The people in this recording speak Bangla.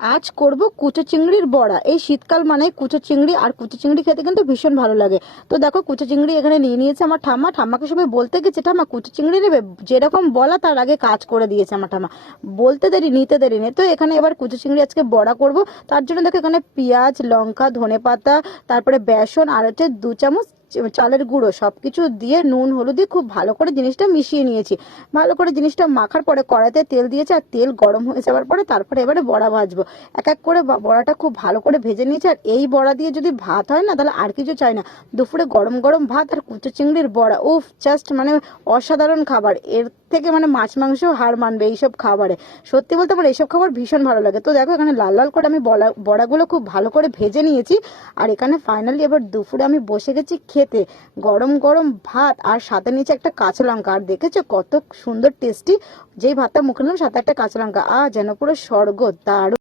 আজ করব কুচো চিংড়ির বড়া। এই শীতকাল মানে কুচো চিংড়ি, আর কুচো চিংড়ি খেতে কিন্তু ভীষণ ভালো লাগে। তো দেখো কুচো চিংড়ি এখানে নিয়ে নিয়েছে আমার ঠাম্মা। ঠাম্মাকে সবাই বলতে গেছে ঠাম্মা কুচো চিংড়ি নেবে, যেরকম বলা তার আগে কাজ করে দিয়েছে আমার ঠাম্মা। বলতে দেরি নিতে দেরি নেই। তো এখানে এবার কুচো চিংড়ি আজকে বড়া করব। তার জন্য দেখো এখানে পেঁয়াজ, লঙ্কা, ধনেপাতা, তারপরে বেসন, আর হচ্ছে 2 চামচ চালের গুঁড়ো, সবকিছু দিয়ে নুন হলুদ দিয়ে খুব ভালো করে জিনিসটা মিশিয়ে নিয়েছি। ভালো করে জিনিসটা মাখার পরে কড়াইতে তেল দিয়েছি, আর তেল গরম হয়ে যাওয়ার পরে তারপরে এবারে বড়া ভাজবো। এক এক করে বড়াটা খুব ভালো করে ভেজে নিয়েছি। আর এই বড়া দিয়ে যদি ভাত হয় না তাহলে আর কিছু চাই না। দুপুরে গরম গরম ভাত আর কুচো চিংড়ির বড়া, উফ, জাস্ট মানে অসাধারণ খাবার। এর থেকে মানে মাছ মাংস হার মানবে এইসব খাবারে। সত্যি বলতে আমার এইসব খাবার ভীষণ ভালো লাগে। তো দেখো এখানে লাল লাল করে আমি বড়াগুলো খুব ভালো করে ভেজে নিয়েছি। আর এখানে ফাইনালি এবার দুপুরে আমি বসে গেছি খেতে। গরম গরম ভাত আর সাথে নিচে একটা কাঁচা লঙ্কা। আর দেখেছো কত সুন্দর টেস্টি। যেই ভাতটা মুখে নিলাম সাথে একটা কাঁচা লঙ্কা, যেন পুরো স্বর্গ। দারুণ।